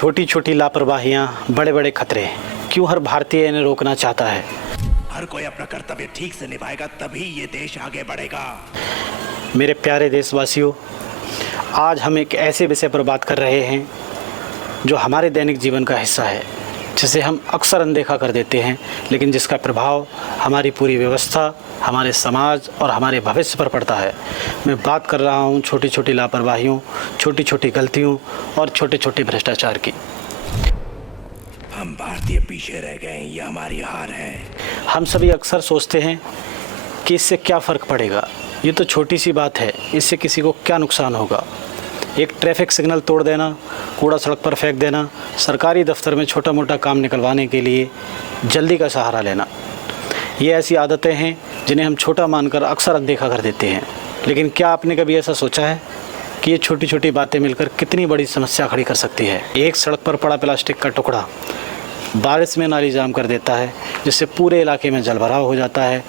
छोटी छोटी लापरवाहियां, बड़े बड़े खतरे, क्यों हर भारतीय इन्हें रोकना चाहता है? हर कोई अपना कर्तव्य ठीक से निभाएगा तभी ये देश आगे बढ़ेगा। मेरे प्यारे देशवासियों, आज हम एक ऐसे विषय पर बात कर रहे हैं जो हमारे दैनिक जीवन का हिस्सा है, जिसे हम अक्सर अनदेखा कर देते हैं, लेकिन जिसका प्रभाव हमारी पूरी व्यवस्था, हमारे समाज और हमारे भविष्य पर पड़ता है। मैं बात कर रहा हूँ छोटी छोटी लापरवाहियों, छोटी छोटी गलतियों और छोटे छोटे भ्रष्टाचार की। हम भारतीय पीछे रह गए, ये हमारी हार है। हम सभी अक्सर सोचते हैं कि इससे क्या फ़र्क पड़ेगा, ये तो छोटी सी बात है, इससे किसी को क्या नुकसान होगा। एक ट्रैफिक सिग्नल तोड़ देना, कूड़ा सड़क पर फेंक देना, सरकारी दफ्तर में छोटा मोटा काम निकलवाने के लिए जल्दी का सहारा लेना, ये ऐसी आदतें हैं जिन्हें हम छोटा मानकर अक्सर अनदेखा कर देते हैं। लेकिन क्या आपने कभी ऐसा सोचा है कि ये छोटी छोटी बातें मिलकर कितनी बड़ी समस्या खड़ी कर सकती है? एक सड़क पर पड़ा प्लास्टिक का टुकड़ा बारिश में नाली जाम कर देता है, जिससे पूरे इलाके में जलभराव हो जाता है।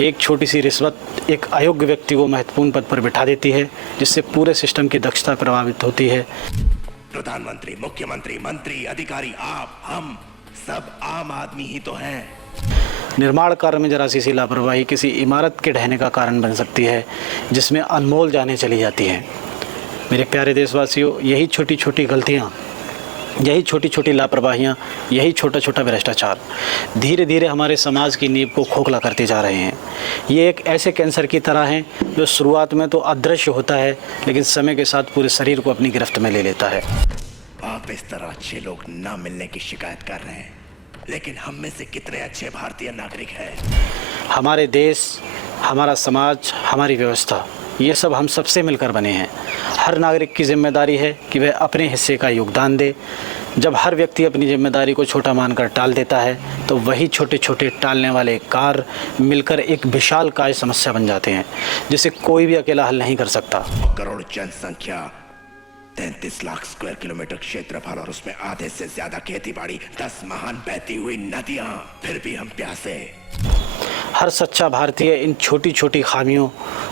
एक छोटी सी रिश्वत एक अयोग्य व्यक्ति को महत्वपूर्ण पद पर बिठा देती है, जिससे पूरे सिस्टम की दक्षता प्रभावित होती है। प्रधानमंत्री, मुख्यमंत्री, मंत्री, अधिकारी, आप, हम सब आम आदमी ही तो हैं। निर्माण कार्य में जरा सी लापरवाही किसी इमारत के ढहने का कारण बन सकती है, जिसमें अनमोल जानें चली जाती हैं। मेरे प्यारे देशवासियों, यही छोटी छोटी गलतियाँ, यही छोटी छोटी लापरवाहियाँ, यही छोटा छोटा भ्रष्टाचार धीरे धीरे हमारे समाज की नींव को खोखला करते जा रहे हैं। ये एक ऐसे कैंसर की तरह हैं जो शुरुआत में तो अदृश्य होता है, लेकिन समय के साथ पूरे शरीर को अपनी गिरफ्त में ले लेता है। आप इस तरह अच्छे लोग ना मिलने की शिकायत कर रहे हैं, लेकिन हम में से कितने अच्छे भारतीय नागरिक हैं? हमारे देश, हमारा समाज, हमारी व्यवस्था, ये सब हम सबसे मिलकर बने हैं। हर नागरिक की जिम्मेदारी है कि वह अपने हिस्से का योगदान दे। जब हर व्यक्ति अपनी जिम्मेदारी को छोटा मानकर टाल देता है, तो वही छोटे छोटे टालने वाले कार्य मिलकर एक विशालकाय समस्या बन जाते हैं, जिसे कोई भी अकेला हल नहीं कर सकता। करोड़ जनसंख्या, 33 लाख स्क्वायर किलोमीटर क्षेत्रफल और उसमें आधे से ज्यादा खेती बाड़ी, 10 महान बहती हुई नदियां, फिर भी हम प्यासे। हर सच्चा भारतीय इन छोटी छोटी खामियों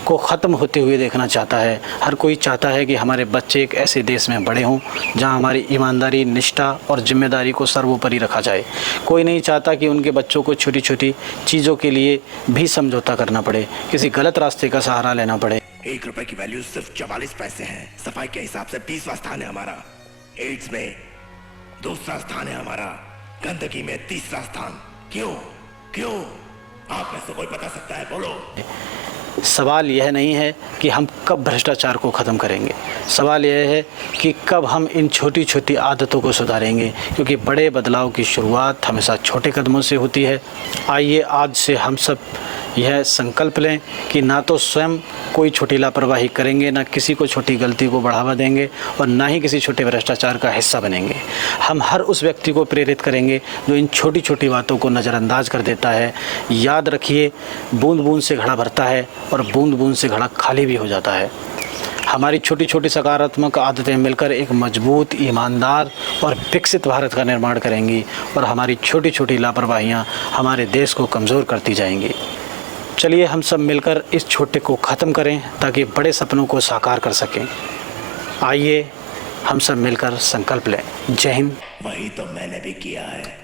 को ख़त्म होते हुए देखना चाहता है। हर कोई चाहता है कि हमारे बच्चे एक ऐसे देश में बड़े हों जहां हमारी ईमानदारी, निष्ठा और जिम्मेदारी को सर्वोपरि रखा जाए। कोई नहीं चाहता कि उनके बच्चों को छोटी छोटी चीज़ों के लिए भी समझौता करना पड़े, किसी गलत रास्ते का सहारा लेना पड़े। 1 रुपए की वैल्यू सिर्फ 44 पैसे है। सफाई के हिसाब से 20वां स्थान है हमारा। एड्स में 2रा स्थान है हमारा। गंदगी में 3रा स्थान। क्यों क्यों? आप में से कोई बता सकता है? बोलो। सवाल यह नहीं है कि हम कब भ्रष्टाचार को ख़त्म करेंगे, सवाल यह है कि कब हम इन छोटी छोटी आदतों को सुधारेंगे, क्योंकि बड़े बदलाव की शुरुआत हमेशा छोटे कदमों से होती है। आइए आज से हम सब यह संकल्प लें कि ना तो स्वयं कोई छोटी लापरवाही करेंगे, ना किसी को छोटी गलती को बढ़ावा देंगे और ना ही किसी छोटे भ्रष्टाचार का हिस्सा बनेंगे। हम हर उस व्यक्ति को प्रेरित करेंगे जो इन छोटी छोटी बातों को नज़रअंदाज कर देता है। याद रखिए, बूंद बूंद से घड़ा भरता है और बूंद बूंद से घड़ा खाली भी हो जाता है। हमारी छोटी छोटी सकारात्मक आदतें मिलकर एक मजबूत, ईमानदार और विकसित भारत का निर्माण करेंगी और हमारी छोटी छोटी लापरवाहियाँ हमारे देश को कमज़ोर करती जाएंगी। चलिए हम सब मिलकर इस छोटे को ख़त्म करें ताकि बड़े सपनों को साकार कर सकें। आइए हम सब मिलकर संकल्प लें। जय हिंद। वही तो मैंने भी किया है।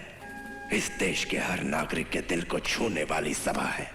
इस देश के हर नागरिक के दिल को छूने वाली सभा है।